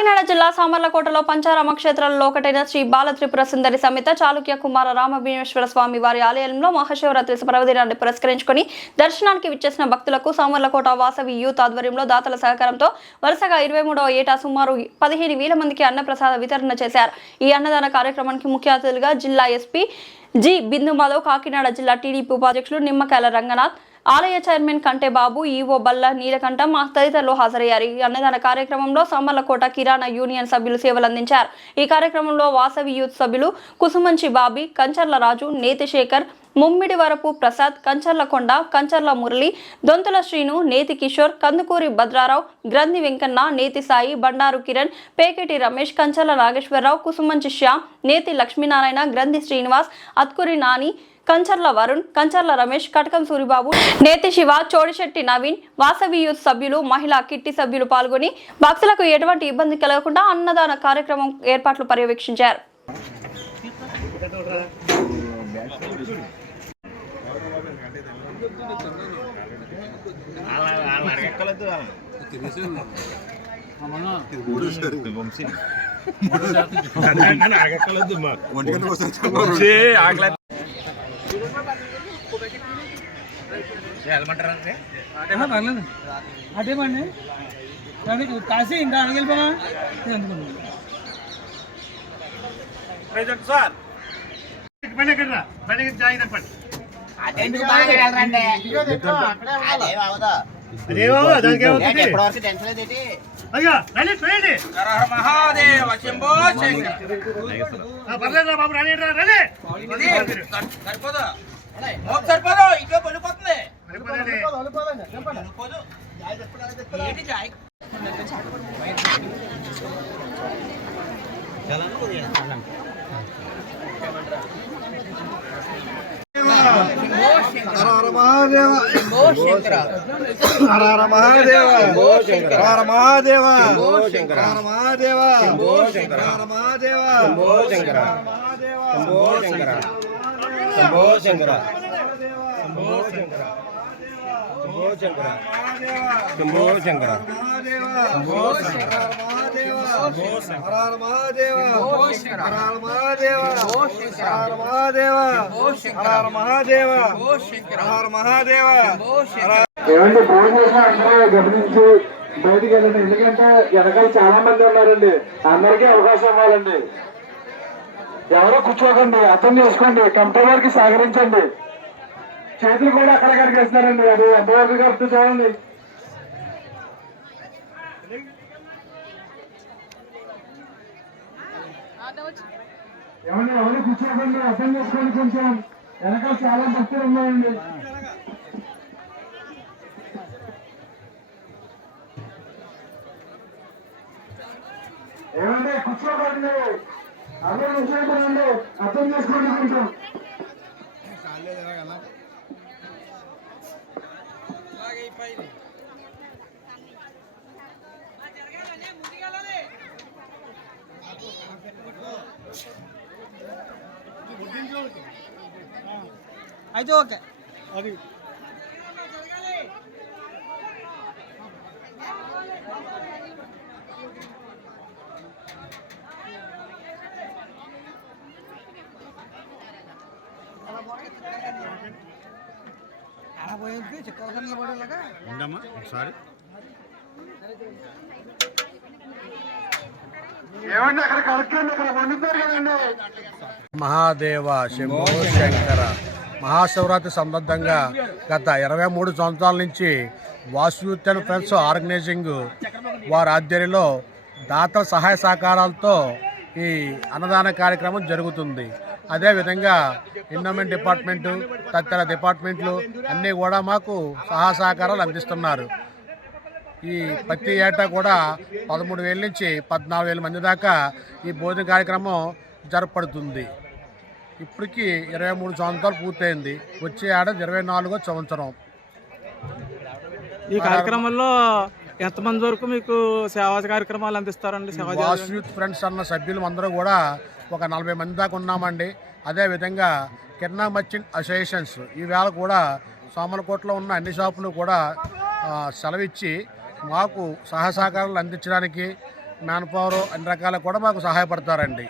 కాకినాడ జిల్లా సామర్లకోటలో పంచారామ క్షేత్రాలలో ఒకటైన శ్రీ బాలత్రిపుర సుందరి సమేత చాళుక్య కుమార రామభీమేశ్వర స్వామి వారి ఆలయంలో మహాశివరాత్రి పర్వదినాన్ని పురస్కరించుకుని దర్శనానికి విచ్చేసిన భక్తులకు సామర్లకోట వాసవి యూత్ ఆధ్వర్యంలో దాతల సహకారంతో వరుసగా 23వ ఏటా సుమారు 15,000 మందికి అన్నప్రసాద వితరణ చేశారు. ఈ అన్నదాన కార్యక్రమానికి ముఖ్య అతిథులుగా జిల్లా ఎస్పీ జి బిందు మాధవ్, కాకినాడ జిల్లా టీడీపీ ఉపాధ్యక్షులు నిమ్మకాయల రంగనాథ్, ఆలయ చైర్మన్ కంటే బాబు, ఈవో బల్ల నీలకంఠం తదితరులు హాజరయ్యారు. ఈ అన్నదాన కార్యక్రమంలో సామర్లకోట కిరాణా యూనియన్ సభ్యులు సేవలు అందించారు. ఈ కార్యక్రమంలో వాసవి యూత్ సభ్యులు కుసుమంచి బాబీ, కంచర్ల రాజు, నేతి శేఖర్, ముమ్మిడి వరపు ప్రసాద్, కంచర్ల కొండ, కంచర్ల మురళి, దొంతుల శ్రీను, నేతి కిషోర్, కందుకూరి భద్రారావు, గ్రంథి వెంకన్న, నేతి సాయి, బండారు కిరణ్, పేకెటి రమేష్, కంచర్ల నాగేశ్వరరావు, కుసుమంచి శ్యామ్, నేతి లక్ష్మీనారాయణ, గ్రంథి శ్రీనివాస్, అత్కూరి నాని, కంచర్ల వరుణ్, కంచర్ల రమేష్, కటకం సూరిబాబు, నేతి శివ, చోడిశెట్టి నవీన్, వాసవి యూత్ సభ్యులు, మహిళా కిట్టి సభ్యులు పాల్గొని భక్తులకు ఎటువంటి ఇబ్బంది కలగకుండా అన్నదాన కార్యక్రమం ఏర్పాట్లు పర్యవేక్షించారు. అదేమండి కాశీ ఇంకా అడగలిపోనా సార్ మహాదేవ శంభో బాబు సరిపోదు ఇంట్లో పడిపోతుంది. ఏమండి భోజనం చేసిన అందరూ గమనించి బయటికి వెళ్ళండి. ఎందుకంటే వెనకాల చాలా మంది ఉన్నారండి, అందరికీ అవకాశం ఇవ్వాలండి. ఎవరో కూర్చోకండి, అర్థం చేసుకోండి, కమిటీ వారికి సహకరించండి. చేతులు కూడా అక్కడ కడిగేస్తున్నారండి, అది ఎంతవరకు కరెక్ట్ చూడండి. ఏమండి ఎవరు కూర్చోకండి, అర్థం చేసుకోండి, కొంచెం వెనకాల చాలా భక్తులు ఉన్నాయండి. ఏమండి కూర్చోకండి, అందరూ కూర్చోకండి, అర్థం చేసుకోండి కొంచెం. అయితే ఓకే అది అలా పోయింది చిక్కవసంలో పడేలాగా ఉండమ్మా ఒకసారి. ఏమండి అక్కడ కరెక్ట్ అక్కడ వండుతారు కదండి. మహాదేవ శంభో శంకర. మహాశివరాత్రి సందర్భంగా గత 23 సంవత్సరాల నుంచి వాసవి ఫ్రెండ్స్ ఆర్గనైజింగ్ వారి ఆధ్వర్యంలో దాతల సహాయ సహకారాలతో ఈ అన్నదాన కార్యక్రమం జరుగుతుంది. అదేవిధంగా ఎండోమెంట్ డిపార్ట్మెంటు, తదితర డిపార్ట్మెంట్లు అన్నీ కూడా మాకు సహాయ సహకారాలు అందిస్తున్నారు. ఈ ప్రతి ఏటా కూడా 13,000 నుంచి 14,000 మంది దాకా ఈ భోజన కార్యక్రమం జరపబడుతుంది. ఇప్పటికీ 23 సంవత్సరాలు పూర్తయింది. వచ్చే ఏడాది 24వ సంవత్సరం. ఈ కార్యక్రమంలో ఎంతమంది వరకు మీకు సేవా కార్యక్రమాలు అందిస్తారండి? వాసవి యూత్ ఫ్రెండ్స్ అన్న సభ్యులు అందరూ కూడా ఒక 40 మంది దాకా ఉన్నామండి. అదేవిధంగా కిరాణా మర్చెంట్ అసోసియేషన్స్ ఈవేళ కూడా సామర్లకోటలో ఉన్న అన్ని షాపులు కూడా సెలవిచ్చి మాకు సహకారాలు అందించడానికి మ్యాన్ పవర్ అన్ని రకాల కూడా మాకు సహాయపడతారండి.